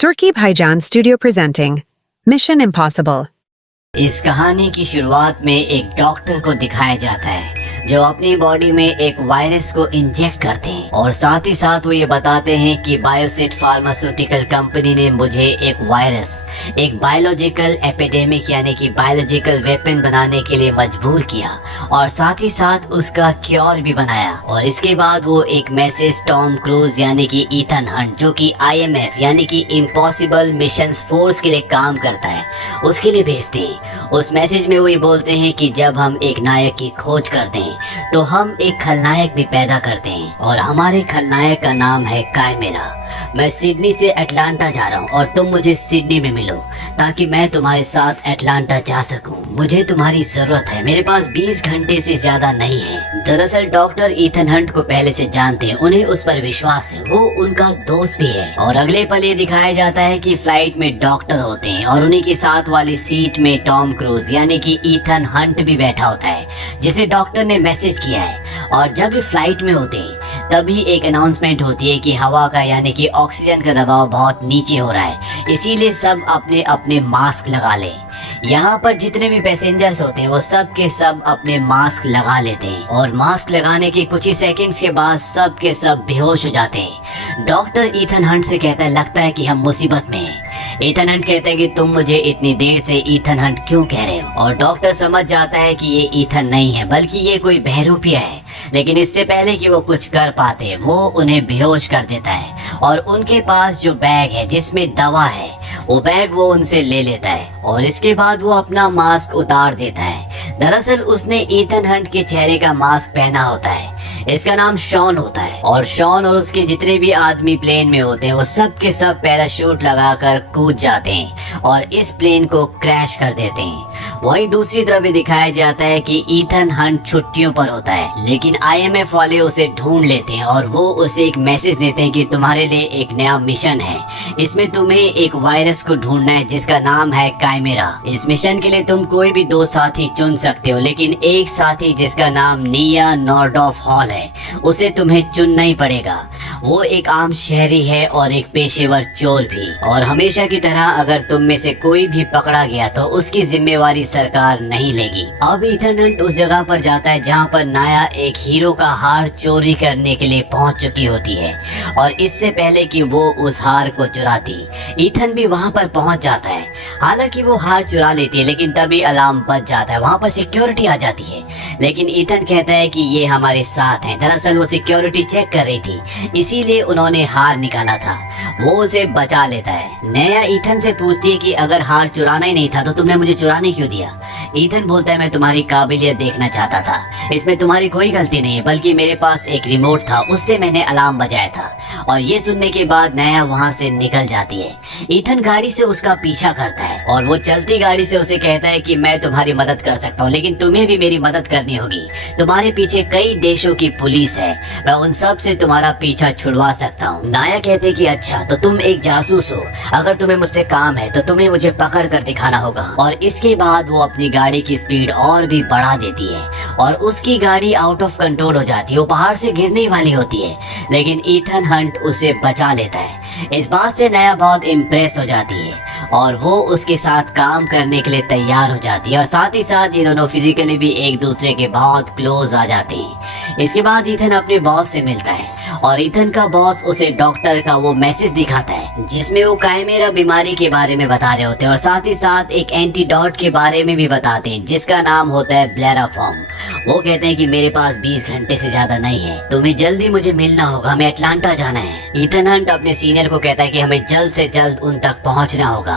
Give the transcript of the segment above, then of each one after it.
Turkey Bhaijan Studio presenting Mission Impossible. इस कहानी की शुरुआत में एक डॉक्टर को दिखाया जाता है जो अपनी बॉडी में एक वायरस को इंजेक्ट करते हैं और साथ ही साथ वो ये बताते हैं कि बायोसिट फार्मास्यूटिकल कंपनी ने मुझे एक वायरस, एक बायोलॉजिकल एपिडेमिक यानी कि बायोलॉजिकल वेपन बनाने के लिए मजबूर किया और साथ ही साथ उसका क्योर भी बनाया। और इसके बाद वो एक मैसेज टॉम क्रूज यानी कि ईथन हंट जो कि IMF यानी कि इम्पॉसिबल मिशंस फोर्स के लिए काम करता है उसके लिए भेजते हैं। उस मैसेज में वो ये बोलते हैं कि जब हम एक नायक की खोज करते हैं तो हम एक खलनायक भी पैदा करते हैं और हमारे खलनायक का नाम है कायमेरा। मैं सिडनी से अटलांटा जा रहा हूँ और तुम मुझे सिडनी में मिलो ताकि मैं तुम्हारे साथ अटलांटा जा सकूं। मुझे तुम्हारी जरूरत है, मेरे पास 20 घंटे से ज्यादा नहीं है। दरअसल डॉक्टर ईथन हंट को पहले से जानते हैं, उन्हें उस पर विश्वास है, वो उनका दोस्त भी है। और अगले पल ये दिखाया जाता है कि फ्लाइट में डॉक्टर होते हैं और उन्हीं के साथ वाली सीट में टॉम क्रूज यानी कि ईथन हंट भी बैठा होता है जिसे डॉक्टर ने मैसेज किया है। और जब ये फ्लाइट में होते हैं तभी एक अनाउंसमेंट होती है कि हवा का यानी कि ऑक्सीजन का दबाव बहुत नीचे हो रहा है, इसीलिए सब अपने अपने मास्क लगा लें। यहाँ पर जितने भी पैसेंजर्स होते हैं वो सब के सब अपने मास्क लगा लेते हैं और मास्क लगाने के कुछ ही सेकंड्स के बाद सब के सब बेहोश हो जाते हैं। डॉक्टर ईथन हंट से कहता है लगता है कि हम मुसीबत में हैं। ईथन हंट कहता है कि तुम मुझे इतनी देर से ईथन हंट क्यों कह रहे हो। और डॉक्टर समझ जाता है कि ये ईथन नहीं है बल्कि ये कोई बहरूपिया है। लेकिन इससे पहले कि वो कुछ कर पाते वो उन्हें बेहोश कर देता है और उनके पास जो बैग है जिसमें दवा है वो बैग वो उनसे ले लेता है और इसके बाद वो अपना मास्क उतार देता है। दरअसल उसने ईथन हंट के चेहरे का मास्क पहना होता है, इसका नाम शॉन होता है। और शॉन और उसके जितने भी आदमी प्लेन में होते हैं वो सब के सब पैराशूट लगाकर कूद जाते हैं और इस प्लेन को क्रैश कर देते हैं। वहीं दूसरी तरफ भी दिखाया जाता है कि ईथन हंट छुट्टियों पर होता है लेकिन IMF वाले उसे ढूंढ लेते हैं और वो उसे एक मैसेज देते हैं कि तुम्हारे लिए एक नया मिशन है, इसमें तुम्हें एक वायरस को ढूंढना है जिसका नाम है कायमेरा। इस मिशन के लिए तुम कोई भी 2 साथी चुन सकते हो लेकिन एक साथी जिसका नाम निया नॉर्डॉफ हॉल है उसे तुम्हें चुनना ही पड़ेगा। वो एक आम शहरी है और एक पेशेवर चोर भी। और हमेशा की तरह अगर तुम में से कोई भी पकड़ा गया तो उसकी जिम्मेवारी सरकार नहीं लेगी। अब ईथन हंट उस जगह पर जाता है जहाँ पर नाया एक हीरो का हार चोरी करने के लिए पहुँच चुकी होती है और इससे पहले कि वो उस हार को चुराती ईथन भी वहाँ पर पहुँच जाता है। हालांकि वो हार चुरा लेती है लेकिन तभी अलार्म बज जाता है, वहाँ पर सिक्योरिटी आ जाती है। लेकिन ईथन कहता है कि ये हमारे साथ हैं। दरअसल वो सिक्योरिटी चेक कर रही थी इसीलिए उन्होंने हार निकाला था। वो उसे बचा लेता है। नया ईथन से पूछती है कि अगर हार चुराना ही नहीं था तो तुमने मुझे चुराने क्यों दिया। ईथन बोलता है मैं तुम्हारी काबिलियत देखना चाहता था, इसमें तुम्हारी कोई गलती नहीं है बल्कि मेरे पास एक रिमोट था उससे मैंने अलार्म बजाया था। और ये सुनने के बाद नया वहाँ से निकल जाती है। ईथन गाड़ी से उसका पीछा करता है और वो चलती गाड़ी से उसे कहता है कि मैं तुम्हारी मदद कर सकता हूँ लेकिन तुम्हें भी मेरी मदद करनी होगी। तुम्हारे पीछे कई देशों की पुलिस है, मैं उन सब से तुम्हारा पीछा छुड़वा सकता हूँ। नाया कहते कि अच्छा तो तुम एक जासूस हो, अगर तुम्हें मुझसे काम है तो तुम्हें मुझे पकड़ कर दिखाना होगा। और इसके बाद वो अपनी गाड़ी की स्पीड और भी बढ़ा देती है और उसकी गाड़ी आउट ऑफ कंट्रोल हो जाती है, वो पहाड़ से गिरने वाली होती है लेकिन ईथन हंट उसे बचा लेता है। इस बात से नया बहुत इम्प्रेस हो जाती है और वो उसके साथ काम करने के लिए तैयार हो जाती है और साथ ही साथ ये दोनों फिजिकली भी एक दूसरे के बहुत क्लोज आ जाते हैं। इसके बाद ईथन अपने बॉस से मिलता है और ईथन का बॉस उसे डॉक्टर का वो मैसेज दिखाता है जिसमें वो कायमेरा बीमारी के बारे में बता रहे होते हैं और साथ ही साथ एक एंटीडोट के बारे में भी बताते हैं जिसका नाम होता है ब्लेराफॉर्म। वो कहते हैं कि मेरे पास 20 घंटे से ज्यादा नहीं है, तुम्हें जल्दी मुझे मिलना होगा, हमें अटलांटा जाना है। ईथन हंट अपने सीनियर को कहता है कि हमें जल्द से जल्द उन तक पहुंचना होगा।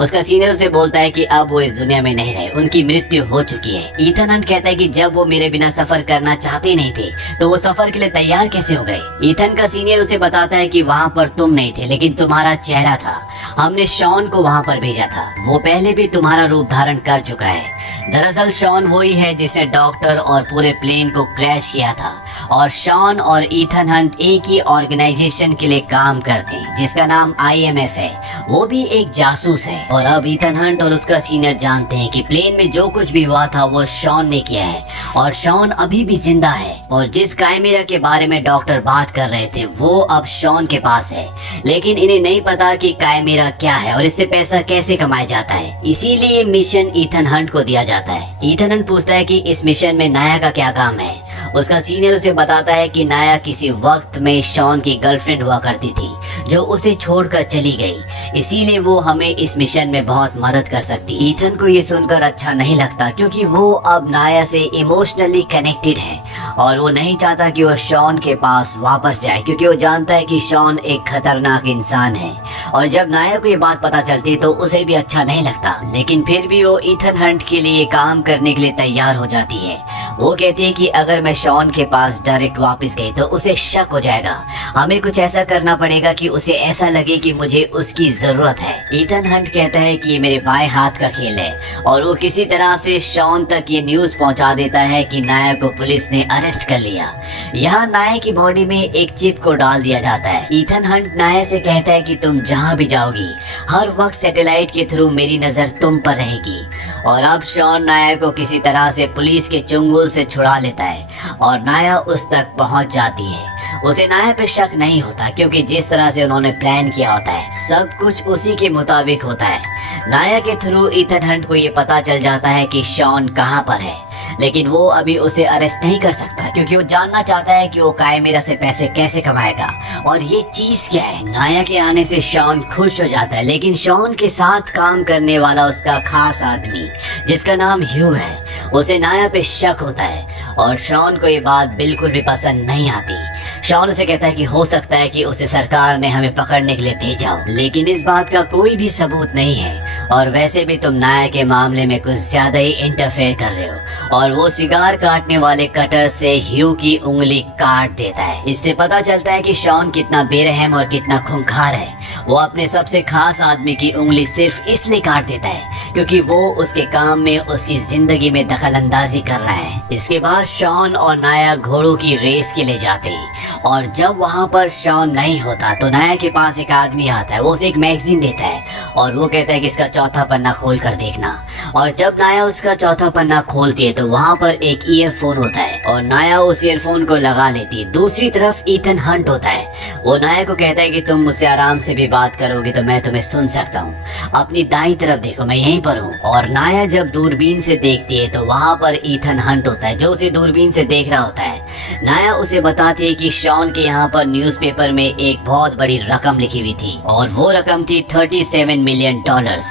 उसका सीनियर उसे बोलता है कि अब वो इस दुनिया में नहीं रहे, उनकी मृत्यु हो चुकी है। ईथन हंट कहता है कि जब वो मेरे बिना सफर करना चाहते नहीं थे तो वो सफर के लिए तैयार कैसे हो गए। ईथन का सीनियर उसे बताता है कि वहाँ पर तुम नहीं थे लेकिन तुम्हारा चेहरा था, हमने शॉन को वहाँ पर भेजा था, वो पहले भी तुम्हारा रूप धारण कर चुका है। दरअसल शॉन वही है जिसने डॉक्टर डॉक्टर और पूरे प्लेन को क्रैश किया था। और शॉन और ईथन हंट एक ही ऑर्गेनाइजेशन के लिए काम करते हैं जिसका नाम IMF है। वो भी एक जासूस है। और अब ईथन हंट और उसका सीनियर जानते हैं कि प्लेन में जो कुछ भी हुआ था वो शॉन ने किया है और शॉन अभी भी जिंदा है। और जिस काइमेरा के बारे में डॉक्टर बात कर रहे थे वो अब शॉन के पास है, लेकिन इन्हें नहीं पता कि काइमेरा क्या है और इससे पैसा कैसे कमाया जाता है। इसीलिए मिशन ईथन हंट को दिया जाता है। ईथन हंट पूछता है कि इस मिशन में नाया का क्या काम है। उसका सीनियर उसे बताता है कि नाया किसी वक्त में शॉन की गर्लफ्रेंड हुआ करती थी जो उसे छोड़कर चली गई, इसीलिए वो हमें इस मिशन में बहुत मदद कर सकती है। ईथन को ये सुनकर अच्छा नहीं लगता क्योंकि वो अब नाया से इमोशनली कनेक्टेड है और वो नहीं चाहता कि वो शॉन के पास वापस जाए क्योंकि वो जानता है कि शॉन एक खतरनाक इंसान है। और जब नाया को ये बात पता चलती है तो उसे भी अच्छा नहीं लगता, लेकिन फिर भी वो ईथन हंट के लिए काम करने के लिए तैयार हो जाती है। वो कहती है कि अगर मैं शॉन के पास डायरेक्ट वापस गई तो उसे शक हो जाएगा। हमें कुछ ऐसा करना पड़ेगा कि उसे ऐसा लगे कि मुझे उसकी जरूरत है। ईथन हंट कहता है कि ये मेरे बाएं हाथ का खेल है और वो किसी तरह से शॉन तक ये न्यूज पहुंचा देता है कि नाया को पुलिस ने अरेस्ट कर लिया। यहाँ नाया की बॉडी में एक चिप को डाल दिया जाता है। ईथन हंट नाया से कहता है कि तुम जहाँ भी जाओगी हर वक्त सैटेलाइट के थ्रू मेरी नजर तुम पर रहेगी। और अब शॉन नाया को किसी तरह से पुलिस के चुंगल से छुड़ा लेता है और नाया उस तक पहुंच जाती है। उसे नाया पे शक नहीं होता क्योंकि जिस तरह से उन्होंने प्लान किया होता है सब कुछ उसी के मुताबिक होता है। नाया के थ्रू ईथन हंट को ये पता चल जाता है कि शॉन कहाँ पर है, लेकिन वो अभी उसे अरेस्ट नहीं कर सकता क्योंकि वो जानना चाहता है कि वो काइमेरा से पैसे कैसे कमाएगा और ये चीज क्या है। नाया के आने से शॉन खुश हो जाता है, लेकिन शॉन के साथ काम करने वाला उसका खास आदमी जिसका नाम ह्यू है उसे नाया पे शक होता है और शॉन को ये बात बिल्कुल भी पसंद नहीं आती। शॉन उसे कहता है कि हो सकता है कि उसे सरकार ने हमें पकड़ने के लिए भेजा हो, लेकिन इस बात का कोई भी सबूत नहीं है और वैसे भी तुम नाया के मामले में कुछ ज्यादा ही इंटरफेयर कर रहे हो। और वो सिगार काटने वाले कटर से ह्यू की उंगली काट देता है। इससे पता चलता है कि शॉन कितना बेरहम और कितना खूंखार है। वो अपने सबसे खास आदमी की उंगली सिर्फ इसलिए काट देता है क्योंकि वो उसके काम में उसकी जिंदगी में दखल अंदाजी कर रहा है। इसके बाद शॉन और नाया घोड़ों की रेस के लिए जाते हैं और जब वहाँ पर शॉन नहीं होता तो नाया के पास एक आदमी आता है। वो उसे एक मैगजीन देता है और वो कहता है कि इसका चौथा पन्ना खोल कर देखना। और जब नाया उसका चौथा पन्ना खोलती है तो वहाँ पर एक ईयरफोन होता है और नाया उस ईयरफोन को लगा लेती है। दूसरी तरफ ईथन हंट होता है। वो नाया को कहता है कि तुम मुझसे आराम से भी बात करोगे तो मैं तुम्हें सुन सकता हूँ, अपनी दाईं तरफ देखो, मैं यहीं पर हूँ। और नाया जब दूरबीन से देखती है तो वहाँ पर ईथन हंट होता है जो उसे दूरबीन से देख रहा होता है। नाया उसे बताती है कि शॉन के यहाँ पर न्यूज़पेपर में एक बहुत बड़ी रकम लिखी हुई थी और वो रकम थी $37 मिलियन।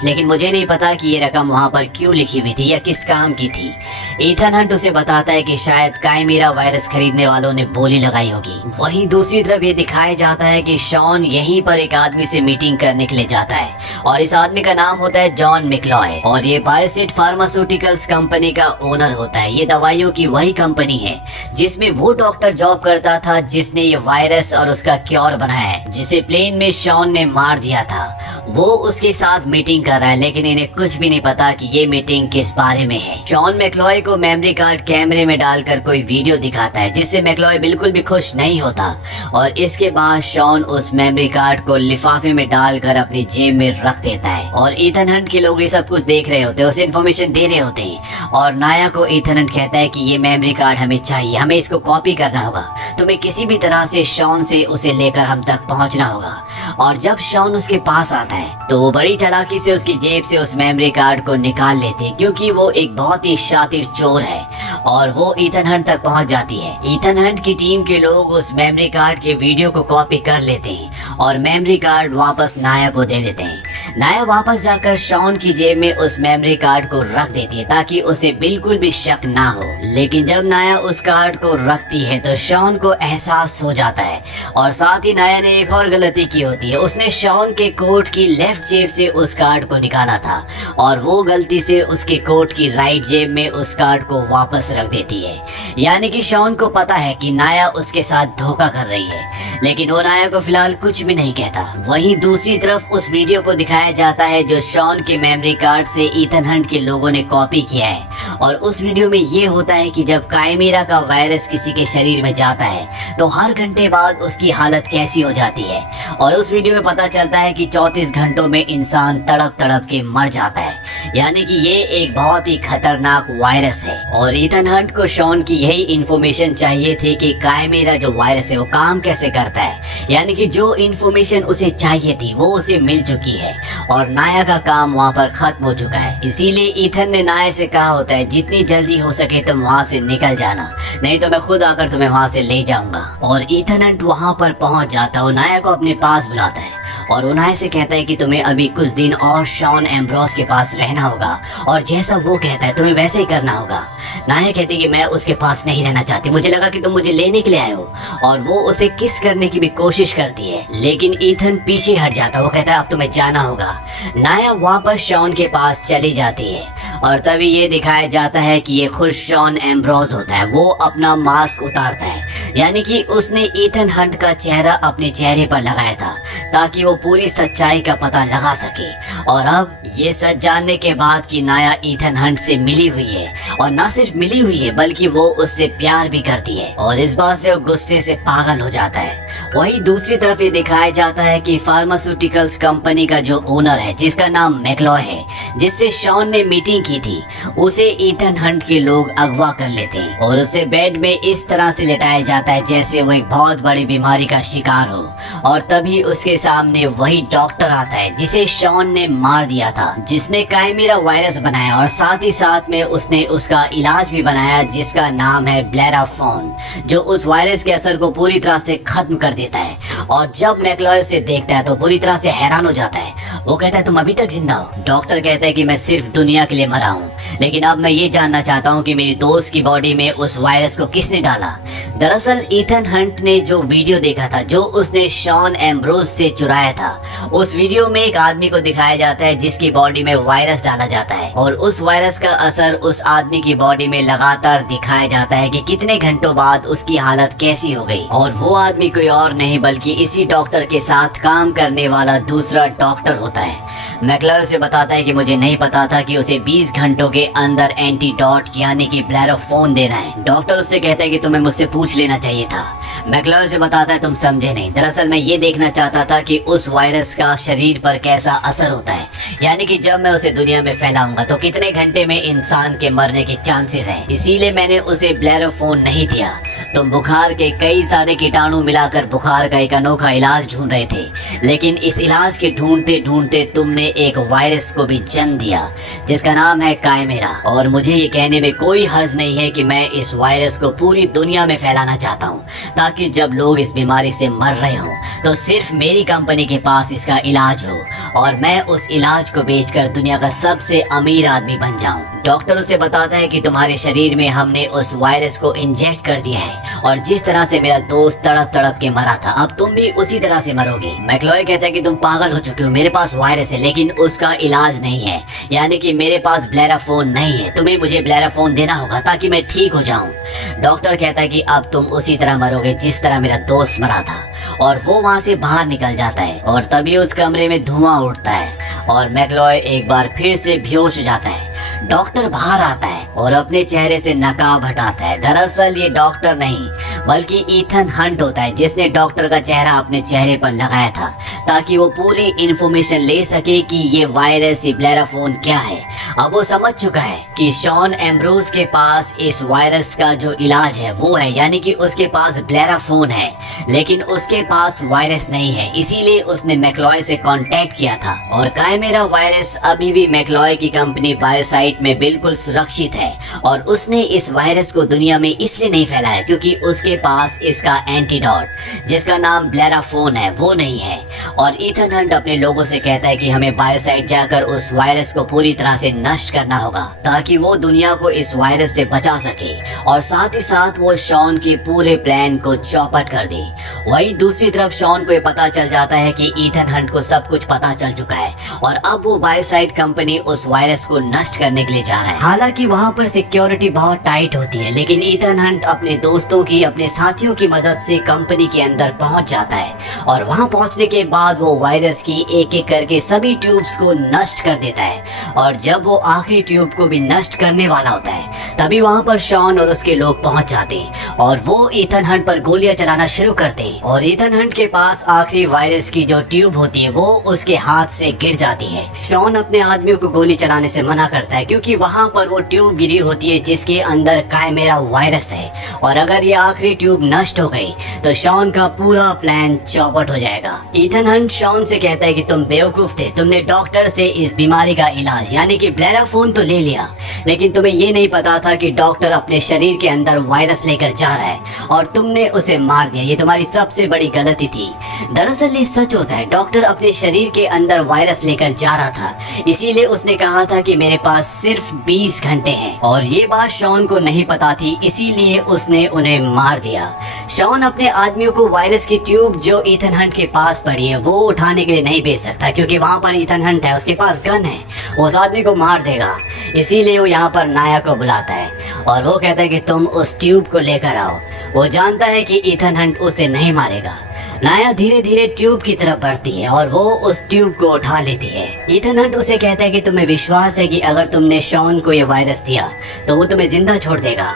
लेकिन मुझे नहीं पता कि ये रकम वहाँ पर क्यों लिखी हुई थी या किस काम की थी। ईथन हंट उसे बताता है कि शायद काइमेरा वायरस खरीदने वालों ने बोली लगाई होगी। वहीं दूसरी तरफ ये दिखाया जाता है कि शॉन यहीं पर एक आदमी से मीटिंग करने के लिए जाता है और इस आदमी का नाम होता है जॉन मैक्लॉय और ये बायोसिट फार्मास्यूटिकल्स कंपनी का ओनर होता है। ये दवाइयों की वही कंपनी है जिसमें वो डॉक्टर जॉब करता था जिसने ये वायरस और उसका क्योर बनाया है, जिसे प्लेन में शॉन ने मार दिया था। वो उसके साथ मीटिंग कर रहा है, लेकिन इन्हें कुछ भी नहीं पता कि ये मीटिंग किस बारे में है। शॉन मैक्लॉय को मेमोरी कार्ड कैमरे में डालकर कोई वीडियो दिखाता है जिससे मैक्लॉय बिल्कुल भी खुश नहीं होता और इसके बाद शॉन उस मेमोरी कार्ड को लिफाफे में डालकर अपनी जेब में रख देता है। और ईथन हंट के लोग ये सब कुछ देख रहे होते हैं, उसे इन्फॉर्मेशन दे रहे होते हैं और नाया को ईथन हंट कहता है कि ये मेमोरी कार्ड हमें चाहिए, हमें इसको कॉपी करना होगा, तुम्हें किसी भी तरह से शॉन से उसे लेकर हम तक पहुंचना होगा। और जब शॉन उसके पास आता है तो वो बड़ी चालाकी से उसकी जेब से उस मेमोरी कार्ड को निकाल लेते हैं क्योंकि वो एक बहुत ही शातिर चोर है और वो ईथन हंट तक पहुंच जाती है। ईथन हंट की टीम के लोग उस मेमोरी कार्ड के वीडियो को कॉपी कर लेते हैं और मेमोरी कार्ड वापस नाया को दे देते हैं। नाया वापस जाकर शॉन की जेब में उस मेमोरी कार्ड को रख देती है ताकि उसे बिल्कुल भी शक ना हो। लेकिन जब नाया उस कार्ड को रखती है तो शॉन को एहसास हो जाता है और साथ ही नाया ने एक और गलती की होती है। उसने शॉन के कोट की लेफ्ट जेब से उस कार्ड को निकाला था और वो गलती से उसके कोट की राइट जेब में उस कार्ड को वापस रख देती है। यानी कि शॉन को पता है कि नाया उसके साथ धोखा कर रही है, लेकिन वो नाया को फिलहाल कुछ भी नहीं कहता। वहीं दूसरी तरफ उस वीडियो को दिखाया जाता है जो शॉन के मेमोरी कार्ड से ईथन हंट के लोगों ने कॉपी किया है और उस वीडियो में ये होता है कि जब काइमेरा का वायरस किसी के शरीर में जाता है तो हर घंटे बाद उसकी हालत कैसी हो जाती है। और उस वीडियो में पता चलता है कि 34 घंटों में इंसान तड़प तड़प के मर जाता है। यानी कि ये एक बहुत ही खतरनाक वायरस है। और ईथन हंट को शॉन की यही इंफॉर्मेशन चाहिए थी कि काइमेरा जो वायरस है वो काम कैसे करता है। यानी कि जो इंफॉर्मेशन उसे चाहिए थी वो उसे मिल चुकी है और नाया का काम वहाँ पर खत्म हो चुका है। इसीलिए ईथन ने नाया से कहा होता है जितनी जल्दी हो सके तुम वहाँ से निकल जाना, नहीं तो मैं खुद आकर तुम्हें वहाँ से ले जाऊंगा। और ईथन हंट वहाँ पर पहुँच जाता है और नाया को अपने पास बुलाता है और वो नाया से कहता है कि तुम्हें अभी कुछ दिन और शॉन एम्ब्रोस के पास रहना होगा और जैसा वो कहता है तुम्हें वैसे ही करना होगा। नाया कहती है कि मैं उसके पास नहीं रहना चाहती, मुझे लगा कि तुम मुझे लेने के लिए आए हो। और वो उसे किस करने की भी कोशिश करती है लेकिन ईथन पीछे हट जाता है। वो कहता है अब तुम्हें जाना होगा। नाया वापस शॉन के पास चली जाती है और तभी ये दिखाया जाता है कि ये खुद शॉन एम्ब्रोस होता है। वो अपना मास्क उतारता है, यानी कि उसने ईथन हंट का चेहरा अपने चेहरे पर लगाया था ताकि वो पूरी सच्चाई का पता लगा सके। और अब ये सच जानने के बाद कि नाया ईथन हंट से मिली हुई है और न सिर्फ मिली हुई है बल्कि वो उससे प्यार भी करती है और इस बात से वो गुस्से से पागल हो जाता है। वहीं दूसरी तरफ ये दिखाया जाता है कि फार्मास्यूटिकल्स कंपनी का जो ओनर है जिसका नाम मैक्लॉय है, जिससे शॉन ने मीटिंग की थी, उसे ईथन हंट के लोग अगवा कर लेते हैं और उसे बेड में इस तरह से लेटाया जाता है जैसे वो एक बहुत बड़ी बीमारी का शिकार हो। और तभी उसके सामने वही डॉक्टर आता है जिसे शॉन ने मार दिया था, जिसने काइमेरा वायरस बनाया और साथ ही साथ में उसने उसका इलाज भी बनाया जिसका नाम है ब्लेराफोन, जो उस वायरस के असर को पूरी तरह से खत्म कर देता है। और जब मैक्लॉय उसे देखता है तो पूरी तरह से हैरान हो जाता है। वो कहता है तुम अभी तक जिंदा हो। डॉक्टर कहता है कि मैं सिर्फ दुनिया के लिए मरा हूँ, लेकिन अब मैं ये जानना चाहता हूँ कि मेरी दोस्त की बॉडी में उस वायरस को किसने डाला। दरअसल ईथन हंट ने जो वीडियो देखा था जो उसने शॉन एम्ब्रोस से चुराया था, उस वीडियो में एक आदमी को दिखाया जाता है जिसकी बॉडी में वायरस डाला जाता है और उस वायरस का असर उस आदमी की बॉडी में लगातार दिखाया जाता है कि कितने घंटों बाद उसकी हालत कैसी हो गई। और वो आदमी कोई और नहीं बल्कि इसी डॉक्टर के साथ काम करने वाला दूसरा डॉक्टर होता है। मैक्लॉय उसे बताता है कि मुझे नहीं पता था कि उसे 20 घंटों के अंदर एंटीडोट यानी कि ब्लेराफोन देना है। डॉक्टर उससे कहता है कि तुम्हें मुझसे पूछ लेना चाहिए था। मैक्लॉय उसे बताता है तुम समझे नहीं, दरअसल मैं ये देखना चाहता था कि उस वायरस का शरीर पर कैसा असर होता है, यानी कि जब मैं उसे दुनिया में फैलाऊंगा तो कितने घंटे में इंसान के मरने के चांसेस हैं। इसीलिए मैंने उसे ब्लेराफोन नहीं दिया। तुम बुखार के कई सारे कीटाणु मिलाकर बुखार का एक अनोखा इलाज ढूंढ रहे थे, लेकिन इस इलाज के ढूंढते ढूंढते तुमने एक वायरस को भी जन्म दिया जिसका नाम है काइमेरा। और मुझे ये कहने में कोई हर्ज नहीं है कि मैं इस वायरस को पूरी दुनिया में फैलाना चाहता हूँ ताकि जब लोग इस बीमारी से मर रहे हों तो सिर्फ मेरी कंपनी के पास इसका इलाज हो और मैं उस इलाज को बेचकर दुनिया का सबसे अमीर आदमी बन जाऊं। डॉक्टर उसे बताता है कि तुम्हारे शरीर में हमने उस वायरस को इंजेक्ट कर दिया है और जिस तरह से मेरा दोस्त तड़प तड़प के मरा था अब तुम भी उसी तरह से मरोगे। मैक्लॉय कहता है कि तुम पागल हो चुके हो, मेरे पास वायरस है लेकिन उसका इलाज नहीं है, यानी कि मेरे पास ब्लेराफोन नहीं है। तुम्हें मुझे ब्लेराफोन देना होगा ताकि मैं ठीक हो जाऊं। डॉक्टर कहता है कि अब तुम उसी तरह मरोगे जिस तरह मेरा दोस्त मरा था और वो वहाँ से बाहर निकल जाता है और तभी उस कमरे में धुआं उठता है और मैक्लॉय एक बार फिर से बेहोश हो जाता है। डॉक्टर बाहर आता है और अपने चेहरे से नकाब हटाता है। दरअसल ये डॉक्टर नहीं बल्कि ईथन हंट होता है जिसने डॉक्टर का चेहरा अपने चेहरे पर लगाया था ताकि वो पूरी इंफॉर्मेशन ले सके कि ये वायरस ब्लेराफोन क्या है। अब वो समझ चुका है कि शॉन एम्ब्रोस के पास इस वायरस का जो इलाज है वो है, यानी कि उसके पास ब्लेराफोन है लेकिन उसके पास वायरस नहीं है। इसीलिए उसने मैक्लॉय से कांटेक्ट किया था और काइमेरा वायरस अभी भी मैक्लॉय की कंपनी बायोसाइट में बिल्कुल सुरक्षित है और उसने इस वायरस को दुनिया में इसलिए नहीं फैलाया क्योंकि उसके पास इसका एंटीडोट जिसका नाम ब्लेराफोन है वो नहीं है। और ईथन हंट अपने लोगों से कहता है कि हमें बायोसाइट जाकर उस वायरस को पूरी तरह से नष्ट करना होगा ताकि वो दुनिया को इस वायरस से बचा सके और साथ ही साथ वो शॉन के पूरे प्लान को चौपट कर दे। वहीं दूसरी तरफ शॉन को ये पता चल जाता है कि ईथन हंट को सब कुछ पता चल चुका है और अब वो बायोसाइट कंपनी उस वायरस को नष्ट करने के लिए जा रहा है। हालांकि वहाँ पर सिक्योरिटी बहुत टाइट होती है, लेकिन ईथन हंट अपने दोस्तों की, अपने साथियों की मदद से कंपनी के अंदर पहुँच जाता है और वहाँ पहुँचने के बाद वो वायरस की एक एक करके सभी ट्यूब्स को नष्ट कर देता है। और जब वो आखिरी ट्यूब को भी नष्ट करने वाला होता है तभी वहाँ पर शॉन और उसके लोग पहुँच जाते हैं और वो ईथन हंट पर गोलियां चलाना शुरू करते हैं। और ईथन हंट के पास आखिरी वायरस की जो ट्यूब होती है वो उसके हाथ से गिर जाती है। शॉन अपने आदमियों को गोली चलाने से मना करता है क्योंकि वहाँ पर वो ट्यूब गिरी होती है जिसके अंदर कायमेरा वायरस है और अगर ये आखिरी ट्यूब नष्ट हो गई तो शॉन का पूरा प्लान चौपट हो जाएगा। ईथन हंट शॉन से कहता है कि तुम बेवकूफ थे, तुमने डॉक्टर से इस बीमारी का इलाज यानी कि ब्लेराफोन तो ले लिया, लेकिन तुम्हें ये नहीं पता था कि डॉक्टर अपने शरीर के अंदर वायरस लेकर जा रहा है और तुमने उसे मार दिया। ये तुम्हारी सबसे बड़ी गलती थी। दरअसल ये सच होता है, डॉक्टर अपने शरीर के अंदर वायरस लेकर जा रहा था, इसीलिए उसने कहा था कि मेरे पास सिर्फ 20 घंटे हैं और ये बात शॉन को नहीं पता थी, इसीलिए उसने उन्हें मार दिया। शॉन अपने आदमियों को वायरस की ट्यूब जो ईथन हंट के पास पड़ी है वो उठाने के लिए नहीं भेज सकता क्योंकि वहाँ पर ईथन हंट है, उसके पास गन है, उस आदमी को मार देगा। इसीलिए वो यहाँ पर नाया को बुलाता है और वो कहता है कि तुम उस ट्यूब को लेकर आओ। वो जानता है कि ईथन हंट उसे नहीं मारेगा। नाया धीरे धीरे ट्यूब की तरफ बढ़ती है और वो उस ट्यूब को उठा लेती है। ईथन हंट उसे कहता है कि तुम्हें विश्वास है कि अगर तुमने शॉन को ये वायरस दिया तो वो तुम्हें जिंदा छोड़ देगा।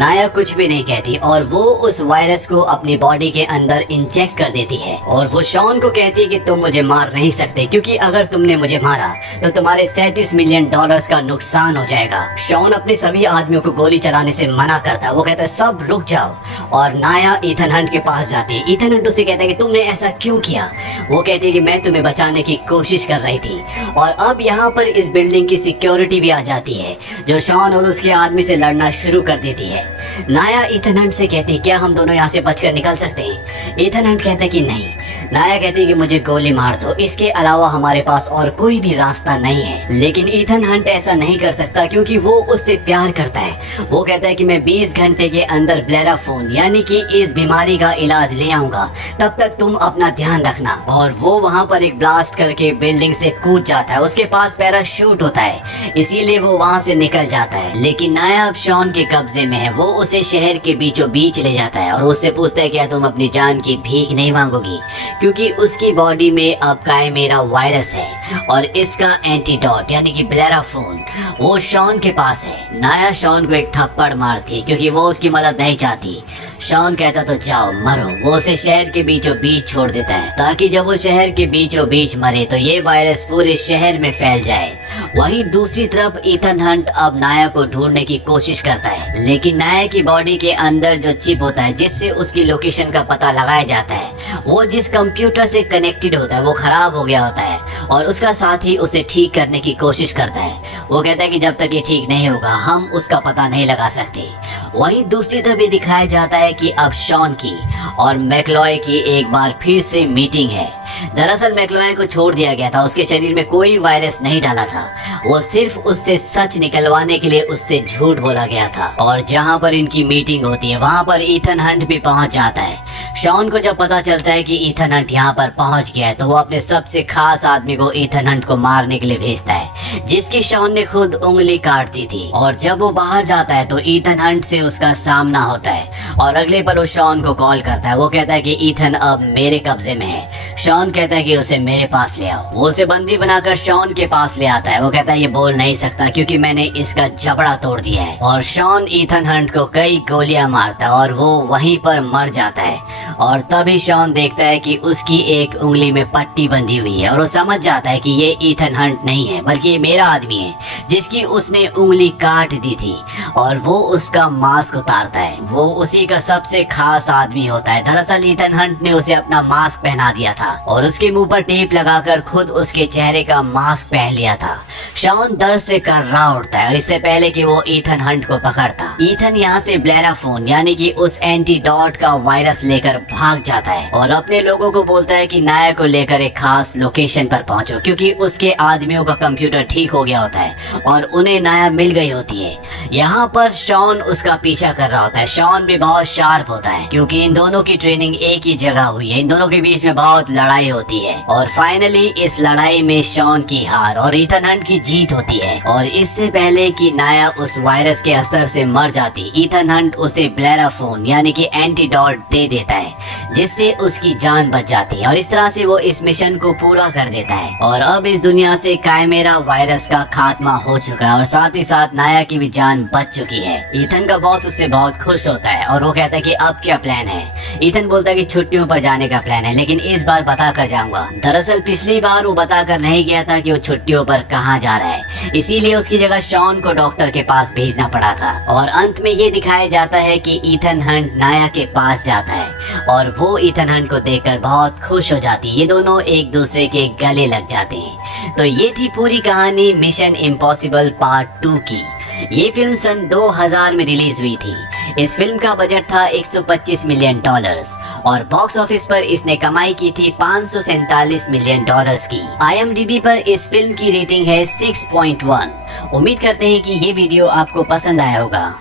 नाया कुछ भी नहीं कहती और वो उस वायरस को अपनी बॉडी के अंदर इंजेक्ट कर देती है और वो शॉन को कहती है कि तुम मुझे मार नहीं सकते क्योंकि अगर तुमने मुझे मारा तो तुम्हारे $37 मिलियन का नुकसान हो जाएगा। शॉन अपने सभी आदमियों को गोली चलाने से मना करता है। वो कहता है सब रुक जाओ और नाया ईथन हंट के पास जाती है। ईथन हंट उसे कहता है कि तुमने ऐसा क्यों किया। वो कहती है कि मैं तुम्हें बचाने की कोशिश कर रही थी। और अब यहाँ पर इस बिल्डिंग की सिक्योरिटी भी आ जाती है जो शॉन और उसके आदमी से लड़ना शुरू कर देती है। नाया ईथन हंट से कहती है क्या हम दोनों यहाँ से बचकर निकल सकते हैं। ईथन हंट कहता है कि नहीं। नाया कहती है कि मुझे गोली मार दो, इसके अलावा हमारे पास और कोई भी रास्ता नहीं है। लेकिन ईथन हंट ऐसा नहीं कर सकता क्योंकि वो उससे प्यार करता है। वो कहता है कि मैं 20 घंटे के अंदर ब्लेराफोन यानी कि इस बीमारी का इलाज ले आऊंगा, तब तक तुम अपना ध्यान रखना। और वो वहाँ पर एक ब्लास्ट करके बिल्डिंग से कूद जाता है। उसके पास पैराशूट होता है, इसीलिए वो वहाँ से निकल जाता है। लेकिन नाया अब शॉन के कब्जे में है। वो उसे शहर के बीचों बीच ले जाता है और उससे पूछता है क्या तुम अपनी जान की भीख नहीं मांगोगी, क्योंकि उसकी बॉडी में अब कायमेरा वायरस है और इसका एंटीडोट यानी कि ब्लेराफोन वो शॉन के पास है। नाया शॉन को एक थप्पड़ मारती है क्योंकि वो उसकी मदद नहीं चाहती। शॉन कहता तो जाओ मरो। वो उसे शहर के बीचों बीच छोड़ देता है ताकि जब वो शहर के बीचों बीच मरे तो ये वायरस पूरे शहर में फैल जाए। वहीं दूसरी तरफ ईथन हंट अब नाया को ढूंढने की कोशिश करता है, लेकिन नाया की बॉडी के अंदर जो चिप होता है जिससे उसकी लोकेशन का पता लगाया जाता है, वो जिस कंप्यूटर से कनेक्टेड होता है वो खराब हो गया होता है और उसका साथी उसे ठीक करने की कोशिश करता है। वो कहता है कि जब तक ये ठीक नहीं होगा हम उसका पता नहीं लगा सकते। वहीं दूसरी तरफ ये दिखाया जाता है कि अब शॉन की और मैकलॉय की एक बार फिर से मीटिंग है। दरअसल मैकलॉय को छोड़ दिया गया था, उसके शरीर में कोई वायरस नहीं डाला था, वो सिर्फ उससे सच निकलवाने के लिए उससे झूठ बोला गया था। और जहाँ पर इनकी मीटिंग होती है वहाँ पर ईथन हंट भी पहुँच जाता है। शॉन को जब पता चलता है कि ईथन हंट यहाँ पर पहुँच गया है तो वो अपने सबसे खास आदमी को ईथन हंट को मारने के लिए भेजता है, जिसकी शॉन ने खुद उंगली काट दी थी। और जब वो बाहर जाता है तो ईथन हंट से उसका सामना होता है और अगले पल वो शॉन को कॉल करता है। वो कहता है कि ईथन अब मेरे कब्जे में है। शॉन कहता है कि उसे मेरे पास ले आओ। वो उसे बंदी बनाकर शॉन के पास ले आता है। वो कहता है ये बोल नहीं सकता क्योंकि मैंने इसका जबड़ा तोड़ दिया है। और शॉन ईथन हंट को कई गोलियां मारता है और वो वहीं पर मर जाता है। और तभी शॉन देखता है कि उसकी एक उंगली में पट्टी बंधी हुई है और वो समझ जाता है कि ये ईथन हंट नहीं है बल्कि ये मेरा आदमी है जिसकी उसने उंगली काट दी थी। और वो उसका मास्क उतारता है। वो उसी का सबसे खास आदमी होता है। दरअसल ईथन हंट ने उसे अपना मास्क पहना दिया था और उसके मुंह पर टेप लगाकर खुद उसके चेहरे का मास्क पहन लिया था। शॉन दर्द से कर्रा उठता है और इससे पहले कि वो ईथन हंट को पकड़ता, ईथन यहाँ से ब्लेराफोन यानी कि उस एंटीडोट का वायरस लेकर भाग जाता है और अपने लोगों को बोलता है कि नाया को लेकर एक खास लोकेशन पर पहुंचो क्योंकि उसके आदमियों का कंप्यूटर ठीक हो गया होता है और उन्हें नाया मिल गई होती है। यहाँ यहाँ पर शॉन उसका पीछा कर रहा होता है। शॉन भी बहुत शार्प होता है क्योंकि इन दोनों की ट्रेनिंग एक ही जगह हुई है। इन दोनों के बीच में बहुत लड़ाई होती है और फाइनली इस लड़ाई में शॉन की हार और ईथन हंट की जीत होती है। और इससे पहले कि नाया उस वायरस के असर से मर जाती, ईथन हंट उसे ब्लेराफोन यानी कि एंटीडोट दे देता है जिससे उसकी जान बच जाती है और इस तरह से वो इस मिशन को पूरा कर देता है। और अब इस दुनिया से कायमेरा वायरस का खात्मा हो चुका है और साथ ही साथ नाया की भी जान बच चुकी है। ईथन का बॉस उससे बहुत खुश होता है और वो कहता है कि अब क्या प्लान है। ईथन बोलता है कि छुट्टियों पर जाने का प्लान है, लेकिन इस बार बता कर जाऊंगा। दरअसल पिछली बार वो बता कर नहीं गया था कि वो छुट्टियों पर कहाँ जा रहा है, इसीलिए उसकी जगह शॉन को डॉक्टर के पास भेजना पड़ा था। और अंत में ये दिखाया जाता है कि ईथन हंट नाया के पास जाता है और वो ईथन हंट को देखकर बहुत खुश हो जाती है। ये दोनों एक दूसरे के गले लग जाते हैं। तो ये थी पूरी कहानी मिशन इम्पॉसिबल पार्ट 2 की। ये फिल्म सन 2000 में रिलीज हुई थी। इस फिल्म का बजट था $125 मिलियन और बॉक्स ऑफिस पर इसने कमाई की थी $547 मिलियन की। IMDb पर इस फिल्म की रेटिंग है 6.1। उम्मीद करते हैं कि ये वीडियो आपको पसंद आया होगा।